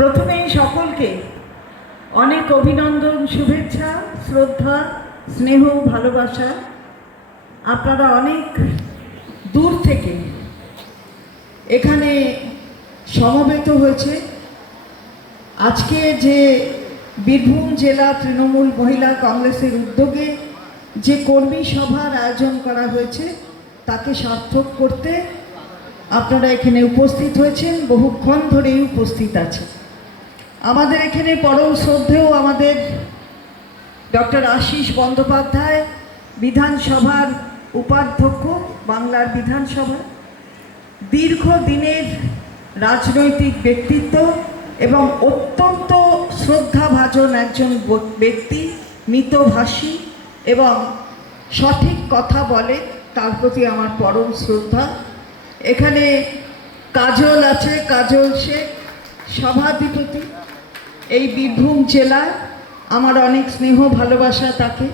প্রথমেই সকলকে অনেক অভিনন্দন, শুভেচ্ছা, শ্রদ্ধা, স্নেহ, ভালোবাসা। আপনারা অনেক দূর থেকে এখানে সমবেত হয়েছে। আজকে যে বীরভূম জেলা তৃণমূল মহিলা কংগ্রেসের উদ্যোগে যে কর্মী সভার আয়োজন করা হয়েছে, তাকে সার্থক করতে আপনারা এখানে উপস্থিত হয়েছেন। বহুক্ষণ ধরেই উপস্থিত আছে। আমাদের এখানে পরম শ্রদ্ধেও আমাদের ডক্টর আশিস বন্দ্যোপাধ্যায়, বিধানসভার উপাধ্যক্ষ, বাংলার বিধানসভা, দীর্ঘ দিনের রাজনৈতিক ব্যক্তিত্ব এবং অত্যন্ত শ্রদ্ধাভাজন একজন ব্যক্তি, মিতভাষী এবং সঠিক কথা বলে তার প্রতি আমার পরম শ্রদ্ধা। এখানে কাজল আছে, কাজল শেখ। সভাধিপতি। এই বীরভূম জেলা আমার অনেক স্নেহ ভালোবাসা তাকে।